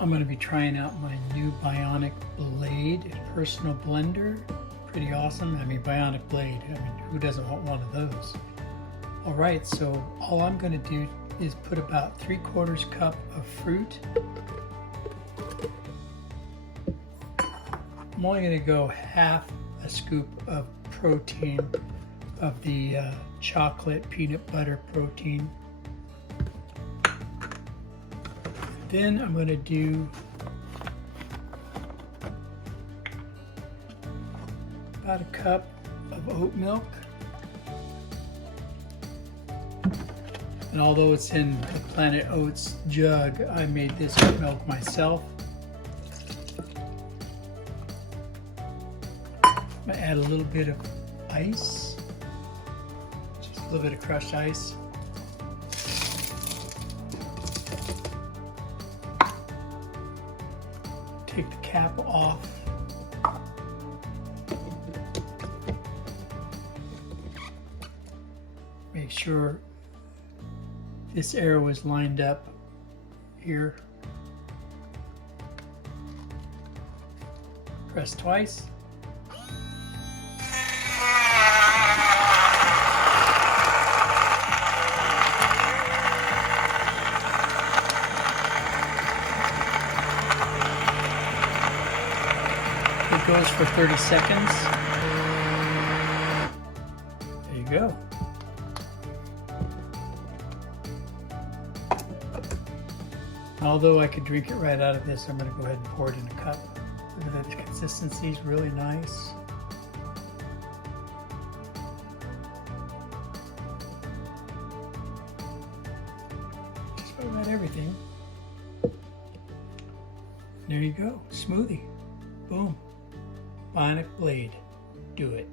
I'm going to be trying out my new Bionic blade personal blender. Pretty awesome. I mean, Bionic blade. I mean, who doesn't want one of those? All right, so all I'm going to do is put about 3/4 cup of fruit. I'm only going to go half a scoop of protein of the chocolate peanut butter protein. Then I'm going to do about a cup of oat milk. And although it's in the Planet Oats jug, I made this oat milk myself. I'm going to add a little bit of ice, just a little bit of crushed ice. Take the cap off. Make sure this arrow is lined up here. Press twice. It goes for 30 seconds. There you go. Although I could drink it right out of this, I'm going to go ahead and pour it in a cup. Look at that, the consistency is really nice. Just about everything. There you go, smoothie. Boom. Bionic blade. Do it.